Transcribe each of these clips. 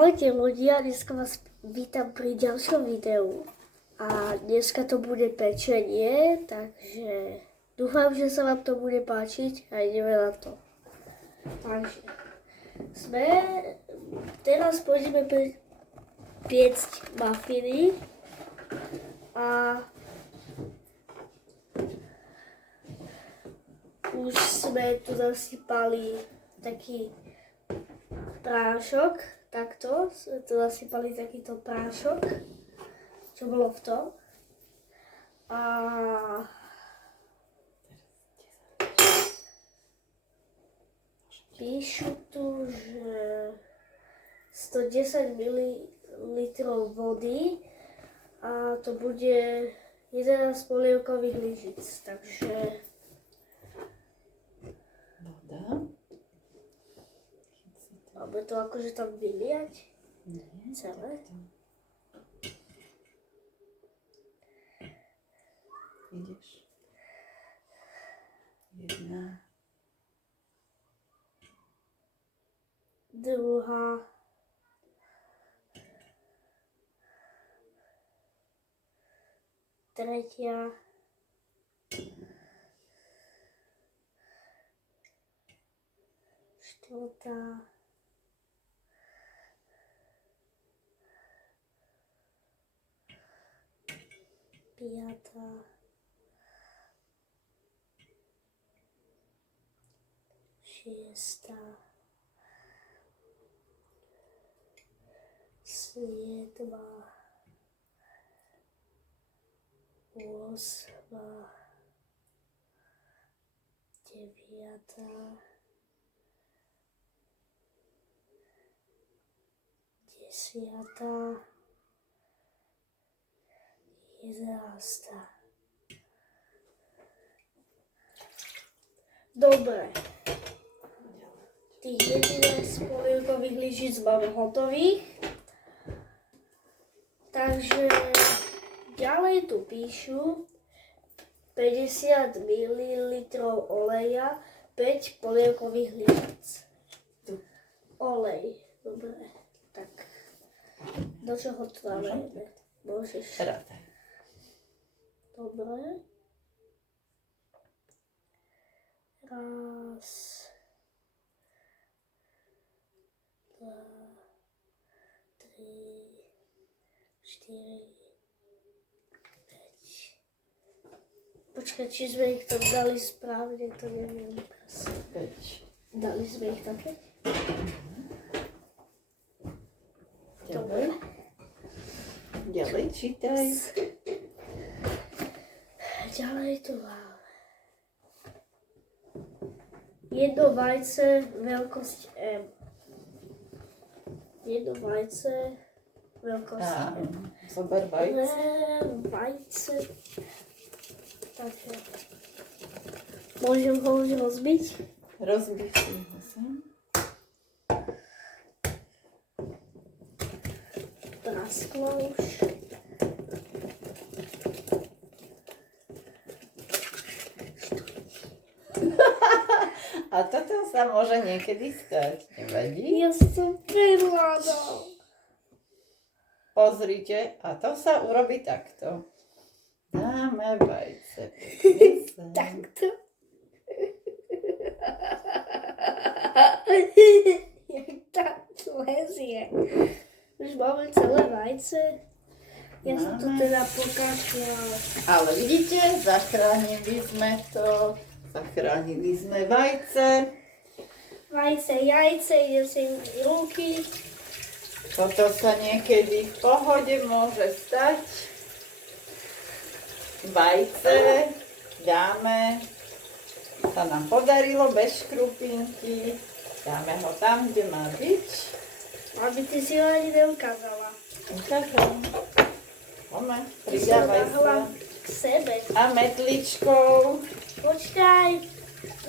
Ahojte ľudia, dneska vás vítam pri ďalšom videu. A dneska to bude pečenie, takže dúfam, že sa vám to bude páčiť a ideme na to. Takže teraz pôjdeme piecť mafiny a už sme tu zasypali taký prášok, takto sme tu zasypali takýto prášok, čo bolo v tom. A píšu tu, že 110 ml vody a to bude 11 polievkových lyžic, takže voda. máme to akože tam vyliať Nie, celé. Ideš. Jedna. Druhá. Tretia. Štvrtá. Piatá. Šiestá. Siedma. Osma. Deviatá. 10. 11. Dobre. Tých 11 polievkových lyžic máme hotových. Takže ďalej tu píšu 50 ml oleja, 5 polievkových lyžic. Olej. Dobre. Tak. Do čoho to dáme? Môžeš. Rátaj. Dobre. Raz. Dva. Tri. 4. 5. Počkaj, či sme ich tam dali správne, to neviem. 5. Dali sme ich také? Dobre. Ďalej čítaj. Ďalej tu máme. Jedno vajce, veľkosť M. Jedno vajce, veľkosť M. Zober vajce. Vajce. Takže môžem ho už rozbiť? Rozbij si ho sem. Prasklo už. A toto sa môže niekedy stať. Nevadí? Ja som prehľadal. Pozrite, a to sa urobí takto. Dáme vajce. Takto. Jak takto lezie. Už máme celé vajce. Ja som to teda pokašľala. Ale vidíte, zachránili sme to. Zachránili sme vajce. Vajce, jajce, idem si ruky. Toto sa niekedy v pohode môže stať. Vajce dáme. Sa nám podarilo bez škrupinky. Dáme ho tam, kde má byť. Aby ty si ho ani neukázala. Ukážem. Ome, Ty si ho pridávaj nahala sa. k sebe. A metličkou. Počkaj,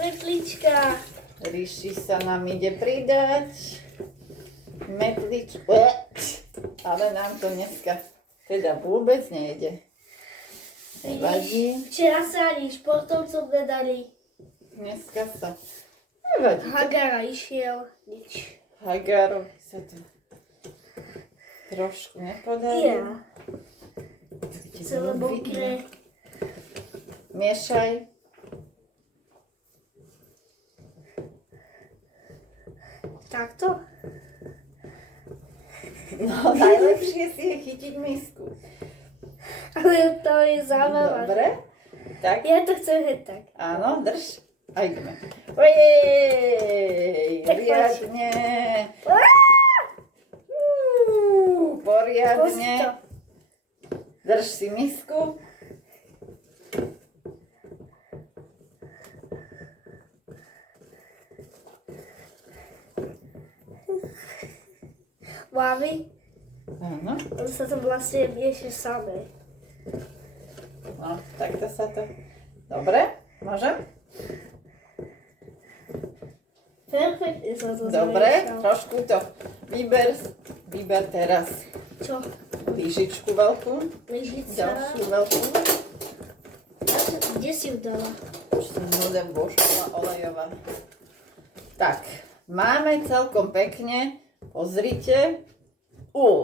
metlička. Ríši sa nám ide pridať. Metličku. Ale nám to dneska teda vôbec nejde. Nevadí. Včera sa ani športovcom nedali. Dneska sa nevadí. Hagara išiel, nič. Hagarovi sa to trošku nepodarilo. Ja. Celé mokré. Miešaj. Takto? No, najlepšie si je chytiť misku. Ale to je zábava. Dobre. Tak, Ja to chcem hneď tak. áno, drž. A ideme. Ojej, Tak riadne. Pozri Poriadne. to. Drž si misku. Mami, Áno. on sa to vlastne mieši samé. No, takto sa to... Dobre, môžem? Perfektne sa to Dobre, zamiešalo. trošku to vyber teraz Čo? lyžičku veľkú, Lyžica. ďalšiu veľkú. Kde si ju dala? Už som hodem božková olejová. Tak, máme celkom pekne, pozrite.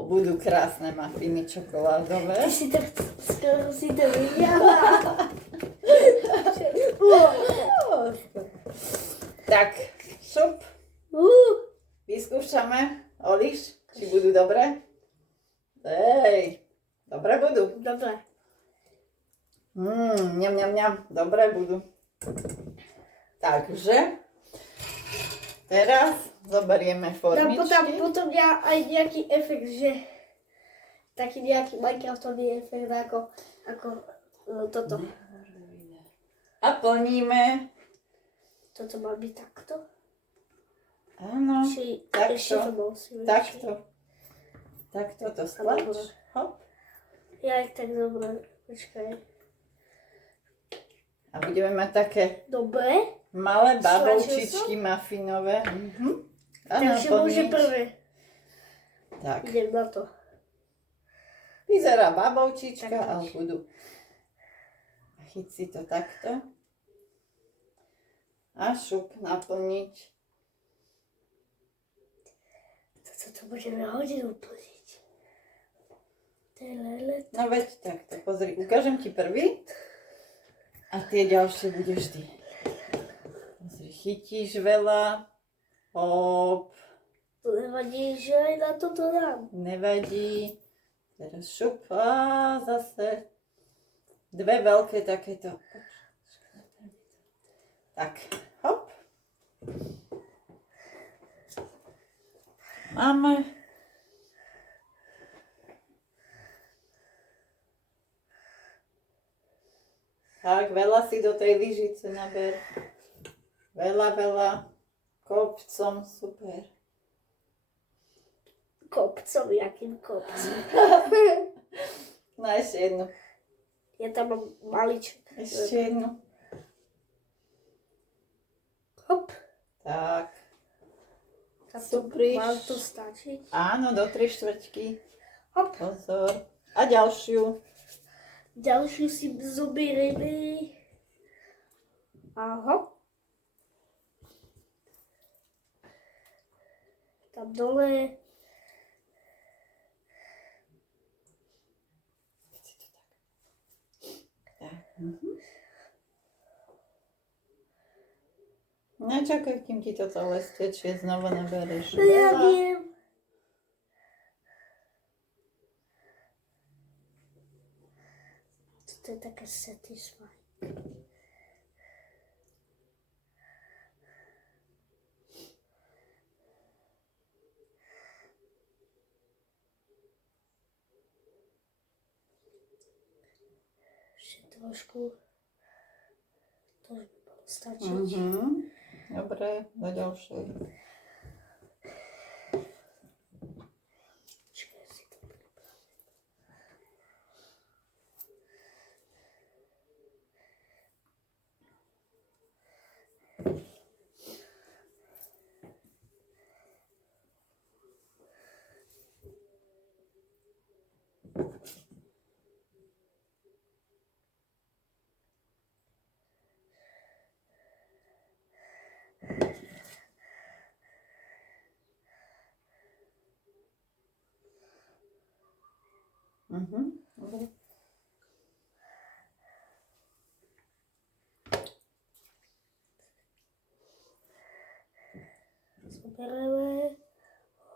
Budú krásne mafiny čokoládové. Ty si to skoro si to vydiala. Tak, šup, vyskúšame, Oliš, či budú dobré? Hej, dobre budú. Dobre. Ňam, dobre budú. Takže, teraz zoberieme formičky. Potom ja aj nejaký efekt, že taký nejaký Minecraftový efekt ako toto. A plníme. Toto má byť takto? Áno, Či takto, ešte to musíme? takto to stlač. Dobre. Hop. Ja ich tak dobre. Počkaj. A budeme mať také Dobre. malé Stlačil babovčičky mafinové. A Takže môže naplniť. prvé. Tak, Idem na to. vyzerá babovčička, Tak, ale budú. A chyť si to takto. A šup, naplniť. Toto budeme hodinu plniť. Telele. No veď takto, pozri, ukážem ti prvý. A tie ďalšie budeš ty. Pozri, chytíš veľa. Hop, To nevadí, že aj na toto dám. nevadí. Teraz šup a zase dve veľké takéto. Tak, hop. Máme. Tak, veľa si do tej lyžice naber. Veľa. Kopcom, super. Kopcom, jakým kopcom. No ešte jednu. Ja tam mám maliček. Ešte jednu. Hop. Tak. A to Supriš. mám to stačiť. Áno, do 3/4. Hop. Pozor. A ďalšiu. Ďalšiu si zoberieme. A hop. Tam dole. Tak. Nečakaj, kým ti to celé stečie, znova nabereš No ja veľa. viem. To je také satisfying. Ešte trošku. To už by malo stačiť. Dobre, do ďalšej. Počkaj, si to pripravím. Dobre. Zoberieme.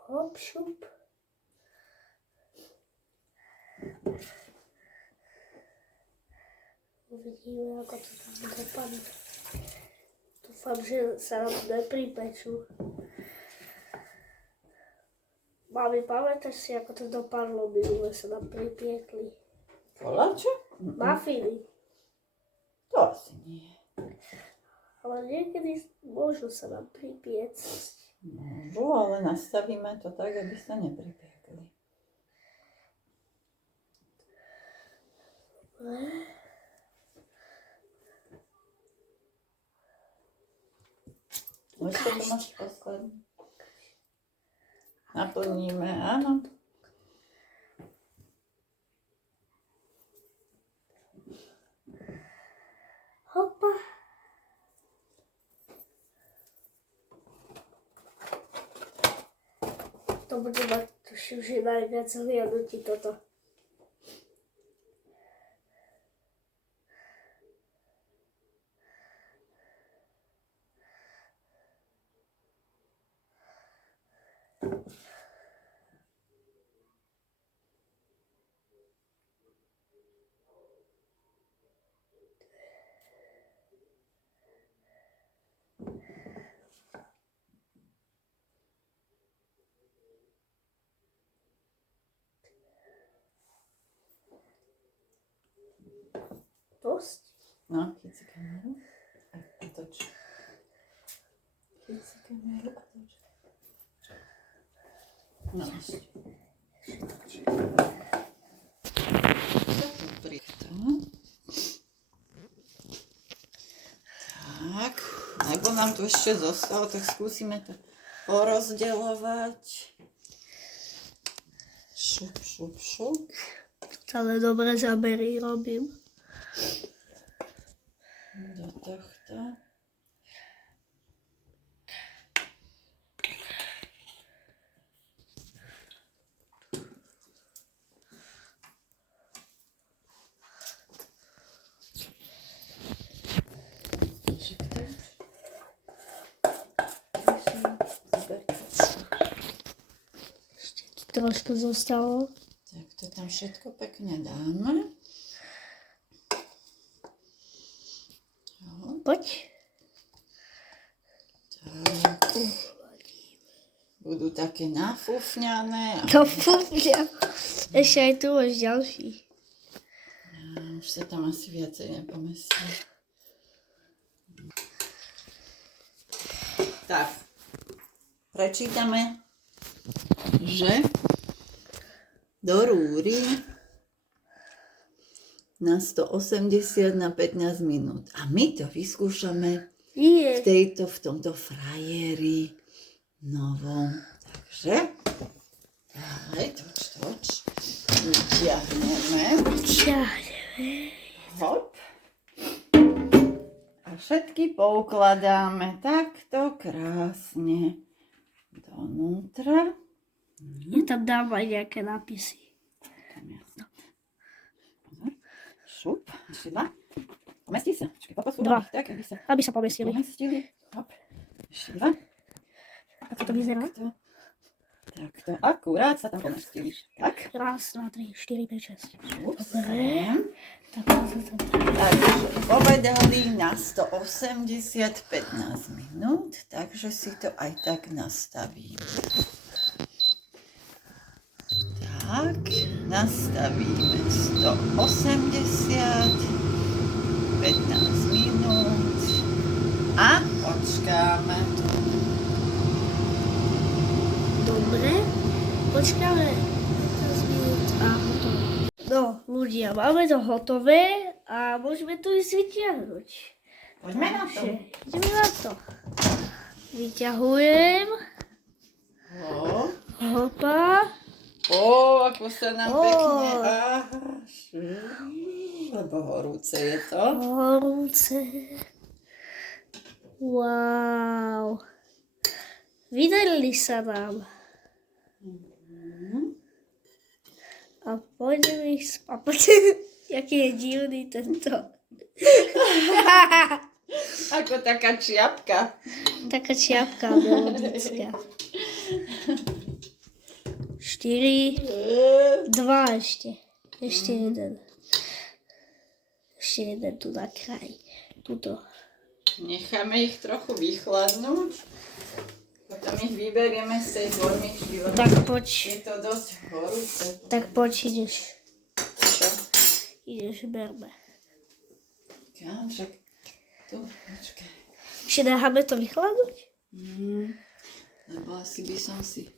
Hop, šup. Uvidíme, ako to tam dopadne. Dúfam, že sa nám nepripečú. Mami, pamätáš si, ako to dopadlo? Minule sa nám pripiekli. Koláče? Mafiny. To asi nie. Ale niekedy môžu sa nám pripiecť. Môžu, ale nastavíme to tak, aby sa nepripiekli. Ešte to máš posledný. Naplníme, áno. Hopa. To bude mať, tuším, že najviac hliadnutí toto. Dosť. No, chyť si kameru a toč. Chyť si kameru a toč. No, ešte. Tak, lebo nám tu ešte zostalo, tak skúsime to porozdeľovať. Šup, šup, šup. Stále dobré zábery robím. Do tohto. Trošku zostalo. Tak to tam všetko pekne dáme. Poď. Tak. Budú také nafúfňané. To fúfňa. Ešte aj tu máš ďalší. Už sa tam asi viacej nepomestí. Tak. Prečítame, že do rúry na 180 na 15 minút. A my to vyskúšame v tomto frajeri novom. Takže ďalej, toč. Vyťahneme. Hop. A všetky poukladáme takto krásne donútra. Ja tam dám aj nejaké nápisy. Šup, ešte dva. Pomestí sa. Dva. Tak, aby sa Aby sa pomestili. pomestili. Hop. Ešte dva. Ako to vyzerá? Takto. Akurát sa tam pomestili. Tak. Raz, dva, tri, 4, 5, 6. Ups. Dobre. Tak to tam. Takže povedali na 180 15 minút, takže si to aj tak nastavím. Tak, nastavíme 180 15 minút a počkáme. Dobre. Počkáme 15 minút a hotovo. No, ľudia, máme to hotové a môžeme to ísť vyťahnuť. Poďme na to. Ideme na to. Vyťahujem. Hopa. Ako sa nám pekne... Lebo horúce je to. Horúce. Wow. Vydarili sa nám. A poď hodíme ich spať. Jaký je divný tento. Ako taká čiapka. Taká čiapka melodická. 4, 2 ešte. Ešte jeden. Ešte jeden tu na kraj. Tuto. Necháme ich trochu vychladnúť. Potom ich vyberieme z tej formy štíle. Tak poď. Je to dosť horúce. Tak poď, ideš. Čo? Ideš, berme. Však tu, počkaj. Ešte necháme to vychladnúť? Lebo asi by som si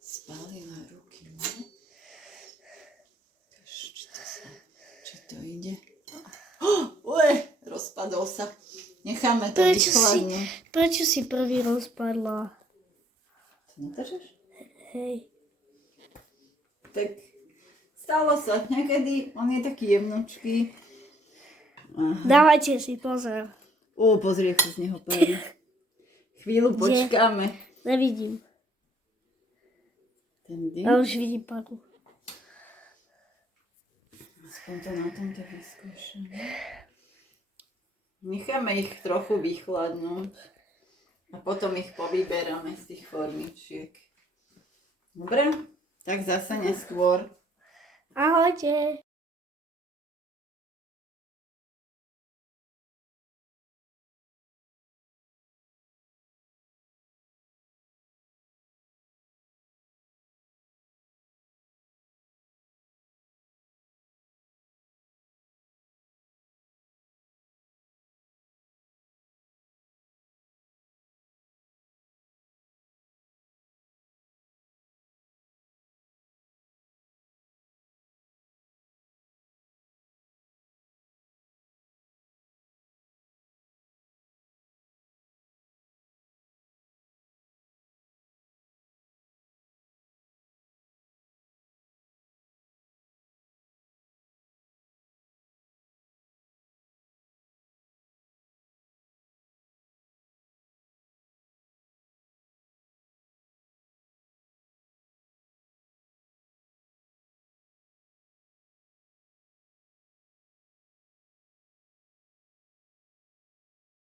spálila ruky, ne? Či to ide? Rozpadol sa. Necháme to vychladnúť. Prečo si prvý rozpadla? To nadržíš? Hej. Tak stalo sa. Niekedy on je taký jemnočký. Aha. Dávajte si pozor. Pozri, ako z neho pári. Chvíľu počkáme. Nevidím. Ten dym. Ja už vidím paru. Aspoň to na tomto vyskúšame. Necháme ich trochu vychladnúť. A potom ich povyberáme z tých formičiek. Dobre? Tak zase neskôr. Ahojte.